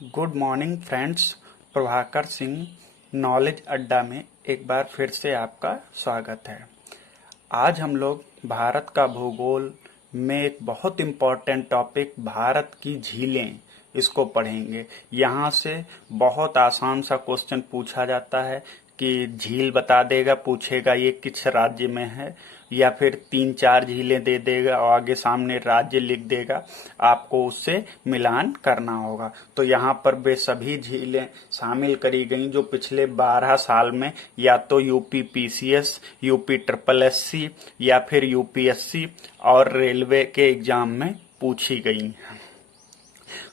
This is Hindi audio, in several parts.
Good morning friends. Prabhakar Singh knowledge अड्डा में एक बार फिर से आपका स्वागत है। आज हम लोग भारत का भूगोल में एक बहुत इम्पोर्टेंट टॉपिक भारत की झीलें इसको पढ़ेंगे। यहाँ से बहुत आसान सा क्वेश्चन पूछा जाता है कि झील बता देगा, पूछेगा ये किस राज्य में है, या फिर 3-4 झीलें दे देगा और आगे सामने राज्य लिख देगा, आपको उससे मिलान करना होगा। तो यहाँ पर वे सभी झीलें शामिल करी गई जो पिछले 12 साल में या तो UP PCS, UP triple SC या फिर यूपीएससी और रेलवे के एग्जाम में पूछी गई।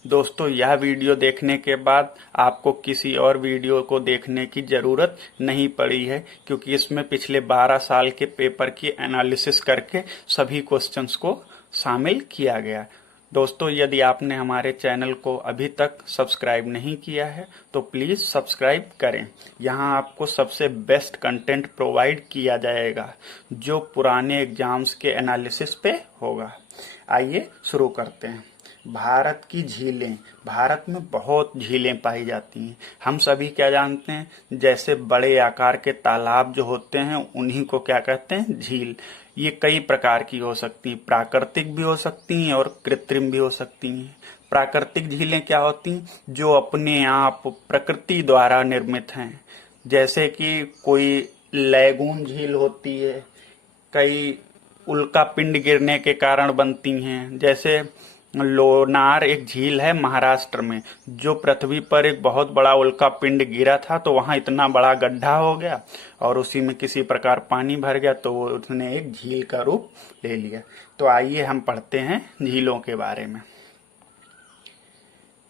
दोस्तों, यह वीडियो देखने के बाद आपको किसी और वीडियो को देखने की जरूरत नहीं पड़ी है, क्योंकि इसमें पिछले 12 साल के पेपर की एनालिसिस करके सभी क्वेश्चंस को शामिल किया गया। दोस्तों, यदि आपने हमारे चैनल को अभी तक सब्सक्राइब नहीं किया है तो प्लीज सब्सक्राइब करें। यहाँ आपको सबसे बेस्ट कंटेंट प्रोवाइड किया जाएगा जो पुराने एग्जाम्स के एनालिसिस पे होगा। आइए शुरू करते हैं। भारत की झीलें। भारत में बहुत झीलें पाई जाती हैं। हम सभी क्या जानते हैं, जैसे बड़े आकार के तालाब जो होते हैं उन्हीं को क्या कहते हैं, झील। ये कई प्रकार की हो सकती हैं, प्राकृतिक भी हो सकती हैं और कृत्रिम भी हो सकती हैं। प्राकृतिक झीलें क्या होती हैं, जो अपने आप प्रकृति द्वारा निर्मित हैं, जैसे कि कोई लैगून झील होती है, कई उल्का पिंड गिरने के कारण बनती हैं। जैसे लोनार एक झील है महाराष्ट्र में, जो पृथ्वी पर एक बहुत बड़ा उल्का पिंड गिरा था तो वहां इतना बड़ा गड्ढा हो गया और उसी में किसी प्रकार पानी भर गया तो वो उसने एक झील का रूप ले लिया। तो आइए हम पढ़ते हैं झीलों के बारे में।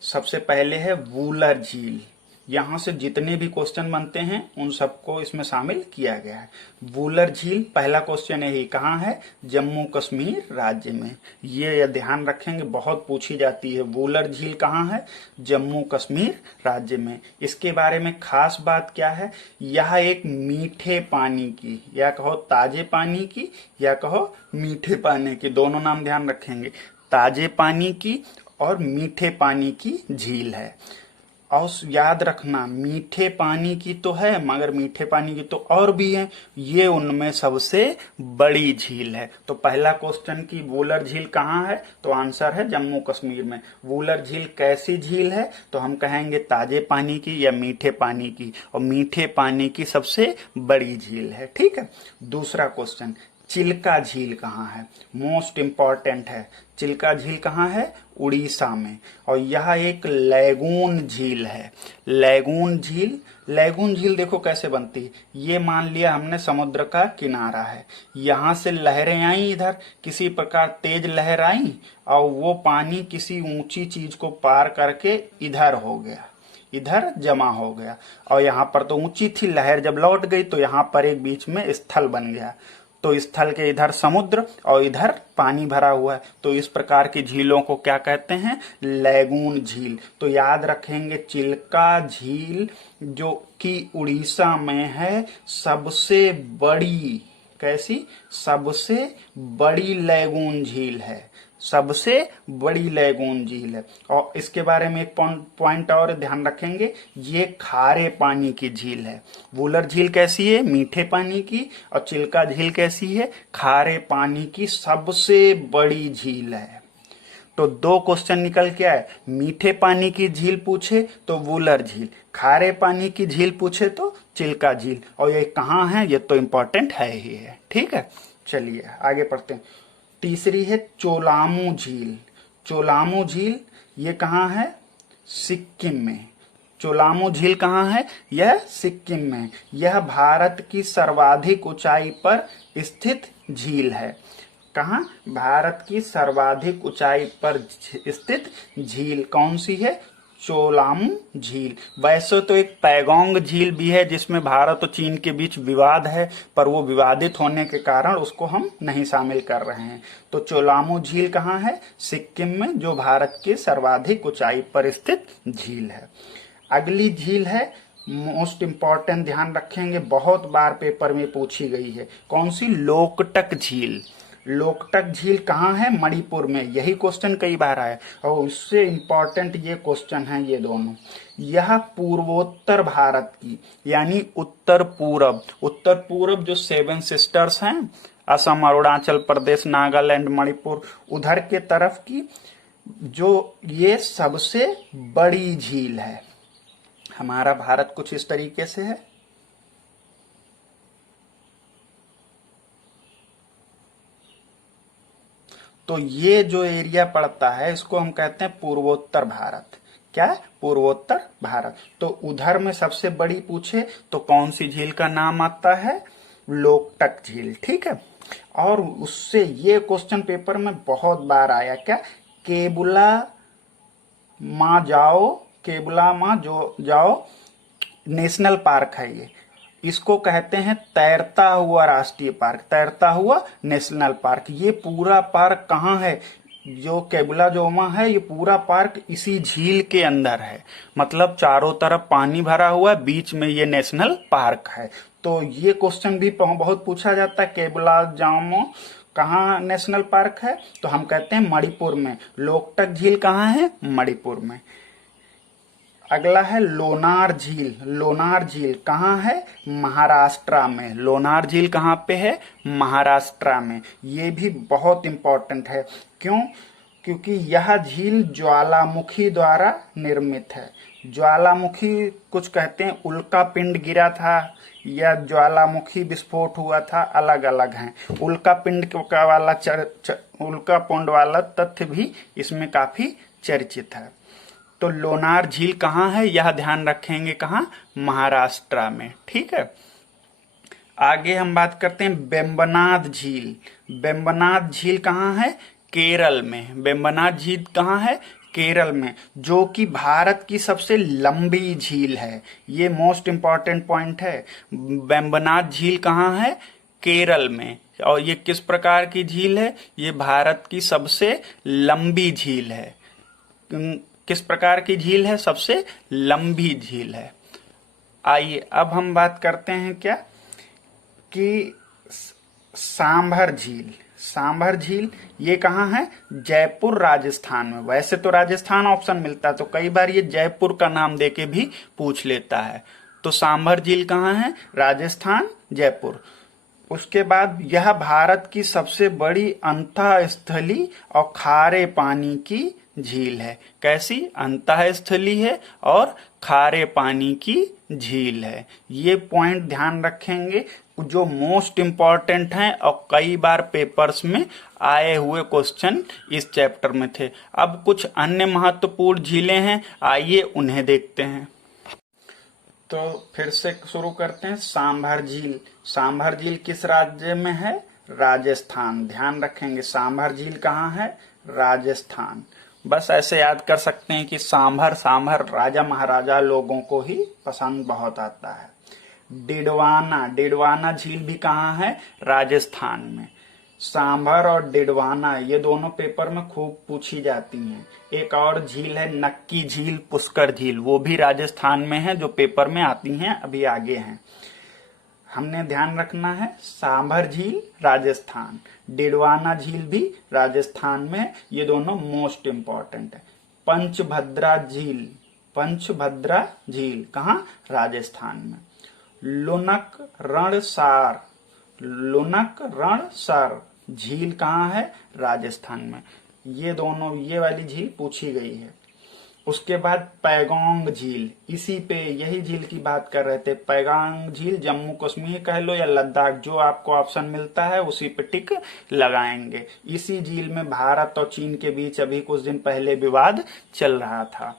सबसे पहले है वूलर झील। यहाँ से जितने भी क्वेश्चन बनते हैं उन सबको इसमें शामिल किया गया है। वूलर झील, पहला क्वेश्चन यही, कहाँ है, जम्मू कश्मीर राज्य में। ये ध्यान रखेंगे, बहुत पूछी जाती है। वूलर झील कहाँ है, जम्मू कश्मीर राज्य में। इसके बारे में खास बात क्या है, यह एक मीठे पानी की, या कहो ताजे पानी की, या कहो मीठे पानी की, दोनों नाम ध्यान रखेंगे, ताजे पानी की और मीठे पानी की झील है। और याद रखना, मीठे पानी की तो है मगर मीठे पानी की तो और भी है, ये उनमें सबसे बड़ी झील है। तो पहला क्वेश्चन की वूलर झील कहाँ है, तो आंसर है जम्मू कश्मीर में। वूलर झील कैसी झील है, तो हम कहेंगे ताजे पानी की या मीठे पानी की, और मीठे पानी की सबसे बड़ी झील है। ठीक है। दूसरा क्वेश्चन, चिल्का झील कहाँ है, मोस्ट इंपॉर्टेंट है। चिल्का झील कहाँ है, उड़ीसा में, और यह एक लैगून झील है। लैगून झील देखो कैसे बनती है। ये मान लिया हमने समुद्र का किनारा है, यहां से लहरें आई, इधर किसी प्रकार तेज लहर आई और वो पानी किसी ऊंची चीज को पार करके इधर हो गया, इधर जमा हो गया, और यहाँ पर तो ऊंची थी लहर, जब लौट गई तो यहाँ पर एक बीच में स्थल बन गया। तो स्थल के इधर समुद्र और इधर पानी भरा हुआ है, तो इस प्रकार की झीलों को क्या कहते हैं, लैगून झील। तो याद रखेंगे, चिल्का झील जो कि उड़ीसा में है, सबसे बड़ी, कैसी, सबसे बड़ी लैगून झील है, सबसे बड़ी लैगून झील है। और इसके बारे में एक पॉइंट और ध्यान रखेंगे, ये खारे पानी की झील है। वूलर झील कैसी है, मीठे पानी की, और चिल्का झील कैसी है, खारे पानी की सबसे बड़ी झील है। तो दो क्वेश्चन निकल के आए, मीठे पानी की झील पूछे तो वूलर झील, खारे पानी की झील पूछे तो चिल्का झील, और ये कहाँ है, ये तो इंपॉर्टेंट है ही है। ठीक है, चलिए आगे पढ़ते हैं। तीसरी है चोलामू झील। चोलामू झील ये कहाँ है, सिक्किम में। चोलामू झील कहाँ है, यह सिक्किम में। यह भारत की सर्वाधिक ऊंचाई पर स्थित झील है। कहाँ, भारत की सर्वाधिक ऊंचाई पर स्थित झील कौन सी है, चोलामू झील। वैसे तो एक पैगोंग झील भी है जिसमें भारत और चीन के बीच विवाद है, पर वो विवादित होने के कारण उसको हम नहीं शामिल कर रहे हैं। तो चोलामू झील कहाँ है, सिक्किम में, जो भारत की सर्वाधिक ऊंचाई पर स्थित झील है। अगली झील है, मोस्ट इंपॉर्टेंट, ध्यान रखेंगे, बहुत बार पेपर में पूछी गई है, कौन सी, लोकटक झील। लोकटक झील कहाँ है? मणिपुर में। यही क्वेश्चन कई बार आया और उससे इंपॉर्टेंट ये क्वेश्चन है ये दोनों। यह पूर्वोत्तर भारत की यानी उत्तर पूरब जो 7 सिस्टर्स हैं, असम, अरुणाचल प्रदेश, नागालैंड, मणिपुर, उधर के तरफ की जो ये सबसे बड़ी झील है। हमारा भारत कुछ इस तरीके से है। तो ये जो एरिया पड़ता है इसको हम कहते हैं पूर्वोत्तर भारत। क्या है? पूर्वोत्तर भारत। तो उधर में सबसे बड़ी पूछे तो कौन सी झील का नाम आता है? लोकटक झील। ठीक है। और उससे ये क्वेश्चन पेपर में बहुत बार आया, क्या? केबुला मां जाओ नेशनल पार्क है ये। इसको कहते हैं तैरता हुआ राष्ट्रीय पार्क, तैरता हुआ नेशनल पार्क। ये पूरा पार्क कहाँ है? जो केबुला जोमा है ये पूरा पार्क इसी झील के अंदर है। मतलब चारों तरफ पानी भरा हुआ है, बीच में ये नेशनल पार्क है। तो ये क्वेश्चन भी बहुत पूछा जाता है, केबुला जामो कहाँ नेशनल पार्क है? तो हम कहते हैं मणिपुर में। लोकटक झील कहाँ है? मणिपुर में। अगला है लोनार झील। लोनार झील कहाँ है? महाराष्ट्र में। लोनार झील कहाँ पे है? महाराष्ट्र में। ये भी बहुत इंपॉर्टेंट है। क्यों? क्योंकि यह झील ज्वालामुखी द्वारा निर्मित है। ज्वालामुखी कुछ कहते हैं उल्का पिंड गिरा था या ज्वालामुखी विस्फोट हुआ था, अलग अलग हैं। उल्का पिंड का वाला उल्का पिंड वाला तथ्य भी इसमें काफी चर्चित है। तो लोनार झील कहाँ है यह ध्यान रखेंगे, कहाँ? महाराष्ट्र में। ठीक है। आगे हम बात करते हैं वेम्बनाड झील। वेम्बनाड झील कहाँ है? केरल में। वेम्बनाड झील कहाँ है? केरल में, जो कि भारत की सबसे लंबी झील है। ये मोस्ट इंपॉर्टेंट पॉइंट है। वेम्बनाड झील कहाँ है? केरल में। और ये किस प्रकार की झील है? ये भारत की सबसे लंबी झील है। किस प्रकार की झील है? सबसे लंबी झील है। आइए अब हम बात करते हैं क्या कि सांभर झील। सांभर झील ये कहाँ है? जयपुर राजस्थान में। वैसे तो राजस्थान ऑप्शन मिलता है तो कई बार ये जयपुर का नाम देके भी पूछ लेता है। तो सांभर झील कहाँ है? राजस्थान, जयपुर। उसके बाद यह भारत की सबसे बड़ी अंतःस्थली और खारे पानी की झील है। कैसी? अंतःस्थली है और खारे पानी की झील है। ये पॉइंट ध्यान रखेंगे जो मोस्ट इंपॉर्टेंट हैं और कई बार पेपर्स में आए हुए क्वेश्चन इस चैप्टर में थे। अब कुछ अन्य महत्वपूर्ण झीलें हैं, आइए उन्हें देखते हैं। तो फिर से शुरू करते हैं। सांभर झील। सांभर झील किस राज्य में है? राजस्थान। ध्यान रखेंगे सांभर झील कहाँ है? राजस्थान। बस ऐसे याद कर सकते हैं कि सांभर राजा महाराजा लोगों को ही पसंद बहुत आता है। डिडवाना झील भी कहाँ है? राजस्थान में। सांभर और डिडवाना ये दोनों पेपर में खूब पूछी जाती हैं। एक और झील है नक्की झील, पुष्कर झील, वो भी राजस्थान में है, जो पेपर में आती हैं, अभी आगे हैं। हमने ध्यान रखना है सांभर झील राजस्थान, डिडवाना झील भी राजस्थान में। ये दोनों मोस्ट इंपॉर्टेंट है। पंचभद्रा झील कहाँ? राजस्थान में। लुनक रणसर झील कहाँ है? राजस्थान में। ये वाली झील पूछी गई है। उसके बाद पैगोंग झील, इसी पे यही झील की बात कर रहे थे। पैगोंग झील जम्मू कश्मीर कह लो या लद्दाख, जो आपको ऑप्शन मिलता है उसी पे टिक लगाएंगे। इसी झील में भारत और चीन के बीच अभी कुछ दिन पहले विवाद चल रहा था।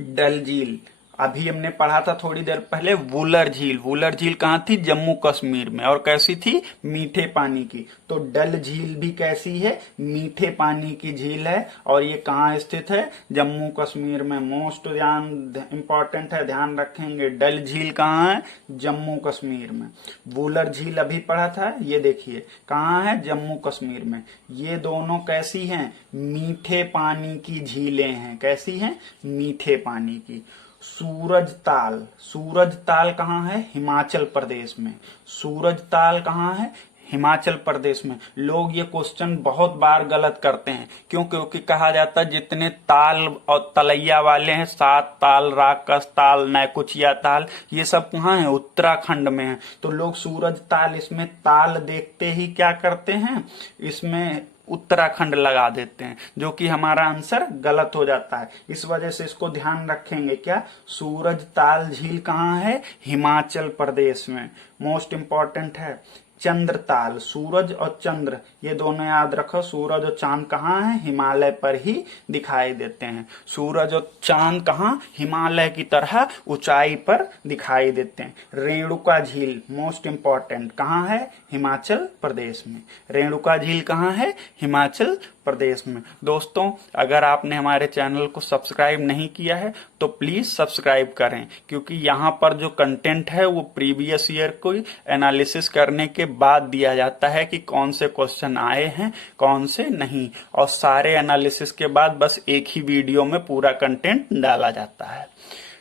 डल झील अभी हमने पढ़ा था थोड़ी देर पहले। वुलर झील कहाँ थी? जम्मू कश्मीर में। और कैसी थी? मीठे पानी की। तो डल झील भी कैसी है? मीठे पानी की झील है। और ये कहाँ स्थित है? जम्मू कश्मीर में। मोस्ट इंपॉर्टेंट है, ध्यान रखेंगे। डल झील कहाँ है? जम्मू कश्मीर में। वुलर झील अभी पढ़ा था, ये देखिए कहाँ है? जम्मू कश्मीर में। ये दोनों कैसी हैं? मीठे पानी की झीलें हैं। कैसी हैं? मीठे पानी की। सूरज ताल कहाँ है? हिमाचल प्रदेश में। सूरज ताल कहाँ है? हिमाचल प्रदेश में। लोग ये क्वेश्चन बहुत बार गलत करते हैं, क्योंकि कहा जाता है जितने ताल और तलैया वाले हैं, सात ताल, राकस ताल, नैकुचिया ताल, ये सब कहाँ है? उत्तराखंड में है। तो लोग सूरज ताल, इसमें ताल देखते ही क्या करते हैं? इसमें उत्तराखंड लगा देते हैं, जो कि हमारा आंसर गलत हो जाता है। इस वजह से इसको ध्यान रखेंगे। क्या? सूरज ताल झील कहाँ है? हिमाचल प्रदेश में। मोस्ट इंपॉर्टेंट है। चंद्र ताल, सूरज और चंद्र ये दोनों याद रखो। सूरज और चांद कहाँ है? हिमालय पर ही दिखाई देते हैं। सूरज और चांद कहाँ? हिमालय की तरह ऊंचाई पर दिखाई देते हैं। रेणुका झील मोस्ट इंपॉर्टेंट, कहाँ है? हिमाचल प्रदेश में। रेणुका झील कहाँ है? हिमाचल प्रदेश में। दोस्तों, अगर आपने हमारे चैनल को सब्सक्राइब नहीं किया है तो प्लीज सब्सक्राइब करें, क्योंकि यहाँ पर जो कंटेंट है वो प्रीवियस ईयर को एनालिसिस करने के बाद दिया जाता है कि कौन से क्वेश्चन आए हैं, कौन से नहीं, और सारे एनालिसिस के बाद बस एक ही वीडियो में पूरा कंटेंट डाला जाता है।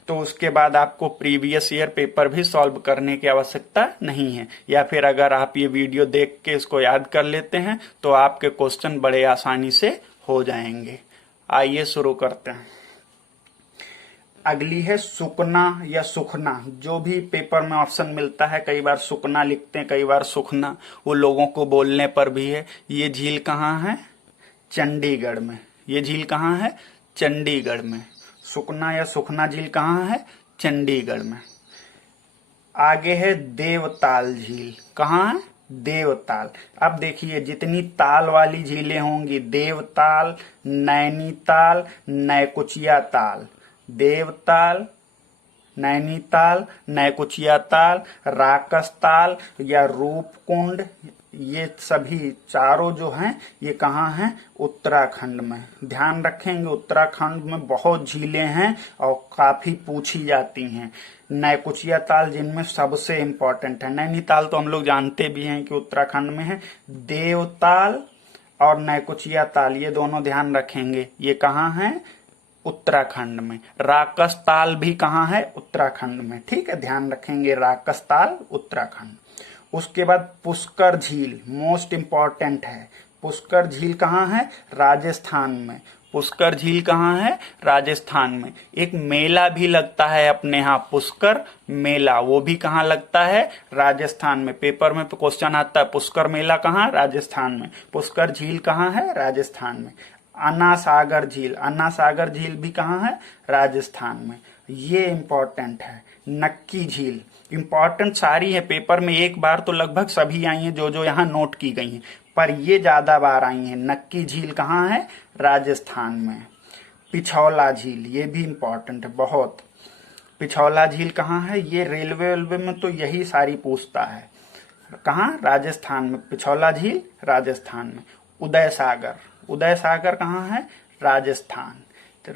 तो उसके बाद आपको प्रीवियस ईयर पेपर भी सॉल्व करने की आवश्यकता नहीं है, या फिर अगर आप ये वीडियो देख के इसको याद कर लेते हैं तो आपके क्वेश्चन बड़े आसानी से हो जाएंगे। आइए शुरू करते हैं। अगली है सुकना या सुखना। जो भी पेपर में ऑप्शन मिलता है, कई बार सुकना लिखते हैं, कई बार सुखना, वो लोगों को बोलने पर भी है। ये झील कहाँ है? चंडीगढ़ में। ये झील कहाँ है? चंडीगढ़ में। सुकना या सुखना झील कहाँ है? चंडीगढ़ में। आगे है देवताल झील। कहाँ है? देवताल। अब देखिए, जितनी ताल वाली झीलें होंगी, देवताल, नैनीताल, नैकुचिया ताल, देवताल, नैनीताल, नैकुचिया ताल, राकस ताल या रूपकुंड, ये सभी चारों जो हैं ये कहाँ हैं? उत्तराखंड में। ध्यान रखेंगे, उत्तराखंड में बहुत झीलें हैं और काफी पूछी जाती हैं। नैकुचिया ताल जिनमें सबसे इम्पोर्टेंट है। नैनीताल तो हम लोग जानते भी हैं कि उत्तराखंड में है। देवताल और नैकुचिया ताल ये दोनों ध्यान रखेंगे, ये कहाँ है? उत्तराखंड में। राकस ताल भी कहाँ है? उत्तराखंड में। ठीक है, ध्यान रखेंगे, राकस ताल उत्तराखंड। उसके बाद पुष्कर झील मोस्ट इंपॉर्टेंट है। पुष्कर झील कहाँ है? राजस्थान में। पुष्कर झील कहाँ है? राजस्थान में। एक मेला भी लगता है अपने यहाँ, पुष्कर मेला, वो भी कहाँ लगता है? राजस्थान में। पेपर में क्वेश्चन आता है, पुष्कर मेला कहाँ? राजस्थान में। पुष्कर झील कहाँ है? राजस्थान में। अन्ना सागर झील, अन्ना सागर झील भी कहाँ है? राजस्थान में। ये इंपॉर्टेंट है। नक्की झील इंपॉर्टेंट सारी है, पेपर में एक बार तो लगभग सभी आई हैं जो जो यहाँ नोट की गई हैं, पर ये ज्यादा बार आई हैं। नक्की झील कहाँ है? राजस्थान में। पिछौला झील, ये भी इंपॉर्टेंट है बहुत। पिछौला झील कहाँ है? ये रेलवे में तो यही सारी पूछता है। कहाँ? राजस्थान में। पिछौला झील राजस्थान में। उदय सागर, उदय सागर कहाँ है? राजस्थान। तो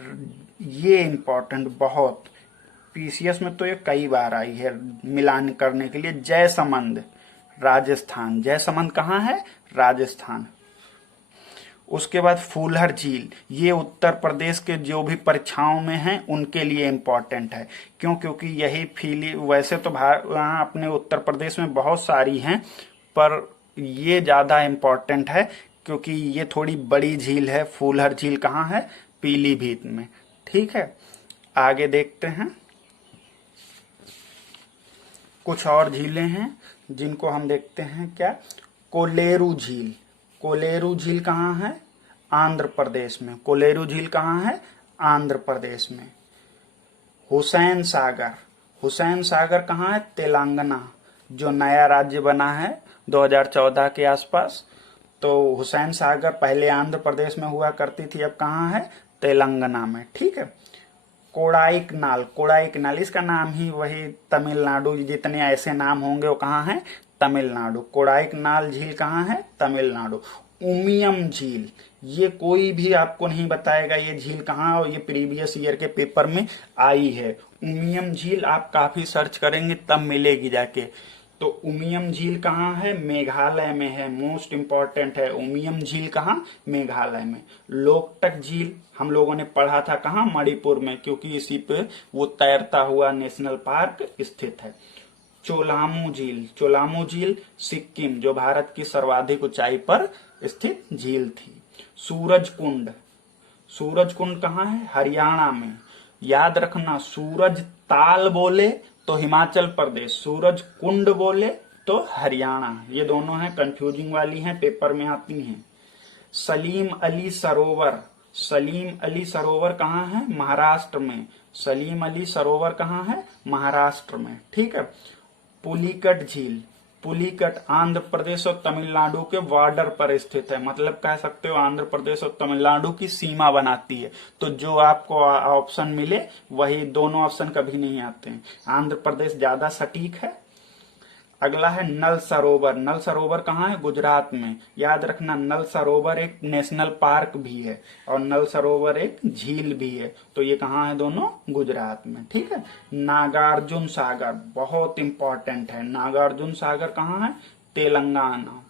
ये इंपॉर्टेंट बहुत, पीसीएस में तो ये कई बार आई है मिलान करने के लिए। जयसमंद, राजस्थान। जयसमंद कहाँ है? राजस्थान। उसके बाद फूलहर झील, ये उत्तर प्रदेश के जो भी परीक्षाओं में हैं उनके लिए इम्पोर्टेंट है। क्यों? क्योंकि यही वैसे तो यहाँ अपने उत्तर प्रदेश में बहुत सारी हैं, पर ये ज्यादा इम्पोर्टेंट है क्योंकि ये थोड़ी बड़ी झील है। फूलहर झील कहाँ है? पीलीभीत में। ठीक है, आगे देखते हैं। कुछ और झीलें हैं जिनको हम देखते हैं। क्या? कोलेरू झील। कोलेरू झील कहाँ है? आंध्र प्रदेश में। कोलेरू झील कहाँ है? आंध्र प्रदेश में। हुसैन सागर, हुसैन सागर कहाँ है? तेलंगाना, जो नया राज्य बना है 2014 के आसपास। तो हुसैन सागर पहले आंध्र प्रदेश में हुआ करती थी, अब कहाँ है? तेलंगाना में। ठीक है। कोडाईकनाल, कोडाईकनाल इसका नाम ही वही तमिलनाडु, जितने ऐसे नाम होंगे वो कहाँ है? तमिलनाडु। कोडाईकनाल झील कहाँ है? तमिलनाडु। उमियम झील, ये कोई भी आपको नहीं बताएगा ये झील कहाँ है, और ये प्रीवियस ईयर के पेपर में आई है। उमियम झील आप काफी सर्च करेंगे तब मिलेगी जाके। तो उमियम झील कहाँ है? मेघालय में है। मोस्ट इंपॉर्टेंट है। उमियम झील कहाँ? मेघालय में। लोकटक झील हम लोगों ने पढ़ा था कहाँ? मणिपुर में, क्योंकि इसी पे वो तैरता हुआ नेशनल पार्क स्थित है। चोलामू झील, चोलामू झील सिक्किम, जो भारत की सर्वाधिक ऊंचाई पर स्थित झील थी। सूरज कुंड, सूरज कुंड कहाँ है? हरियाणा में। याद रखना, सूरज ताल बोले तो हिमाचल प्रदेश, सूरज कुंड बोले तो हरियाणा। ये दोनों हैं, कंफ्यूजिंग वाली हैं, पेपर में आती हैं। सलीम अली सरोवर, सलीम अली सरोवर कहाँ है? महाराष्ट्र में। सलीम अली सरोवर कहाँ है? महाराष्ट्र में। ठीक है। पुलिकट झील, पुलिकट आंध्र प्रदेश और तमिलनाडु के बॉर्डर पर स्थित है, मतलब कह सकते हो आंध्र प्रदेश और तमिलनाडु की सीमा बनाती है। तो जो आपको ऑप्शन मिले वही, दोनों ऑप्शन कभी नहीं आते हैं। आंध्र प्रदेश ज्यादा सटीक है। अगला है नल सरोवर, नल सरोवर कहाँ है? गुजरात में। याद रखना, नल सरोवर एक नेशनल पार्क भी है और नल सरोवर एक झील भी है। तो ये कहाँ है? दोनों गुजरात में। ठीक है। नागार्जुन सागर बहुत इंपॉर्टेंट है। नागार्जुन सागर कहाँ है? तेलंगाना।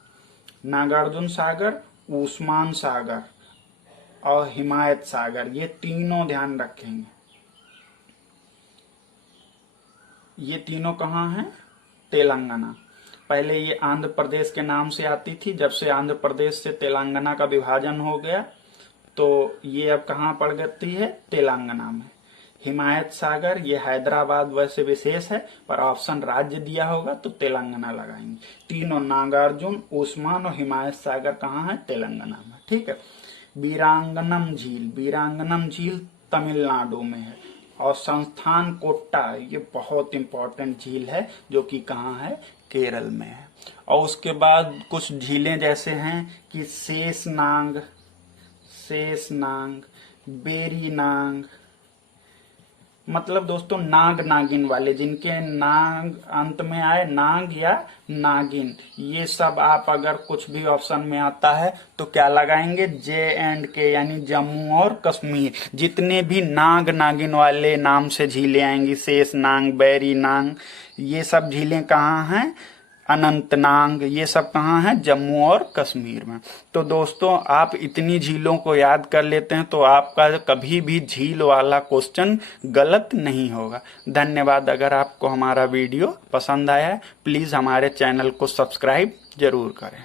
नागार्जुन सागर, उस्मान सागर और हिमायत सागर, ये तीनों ध्यान रखेंगे। ये तीनों कहाँ हैं? तेलंगाना। पहले ये आंध्र प्रदेश के नाम से आती थी, जब से आंध्र प्रदेश से तेलंगाना का विभाजन हो गया तो ये अब कहाँ पड़ जाती है? तेलंगाना में। हिमायत सागर, ये हैदराबाद वैसे विशेष है, पर ऑप्शन राज्य दिया होगा तो तेलंगाना लगाएंगे। तीनों नागार्जुन, उस्मान और हिमायत सागर कहाँ है? तेलंगाना में। ठीक है। वीरांगनम झील, वीरांगनम झील तमिलनाडु में है। और संस्थान कोट्टा, ये बहुत इंपॉर्टेंट झील है जो कि कहाँ है? केरल में है। और उसके बाद कुछ झीलें जैसे हैं कि शेषनाग, शेषनाग, बेरीनाग, मतलब दोस्तों नाग नागिन वाले, जिनके नाग अंत में आए, नाग या नागिन, ये सब आप अगर कुछ भी ऑप्शन में आता है तो क्या लगाएंगे? J&K, यानी जम्मू और कश्मीर। जितने भी नाग नागिन वाले नाम से झीलें आएंगी, शेषनाग, बैरीनाग, ये सब झीलें कहाँ हैं? अनंतनाग, ये सब कहाँ है? जम्मू और कश्मीर में। तो दोस्तों, आप इतनी झीलों को याद कर लेते हैं तो आपका कभी भी झील वाला क्वेश्चन गलत नहीं होगा। धन्यवाद। अगर आपको हमारा वीडियो पसंद आया है, प्लीज हमारे चैनल को सब्सक्राइब जरूर करें।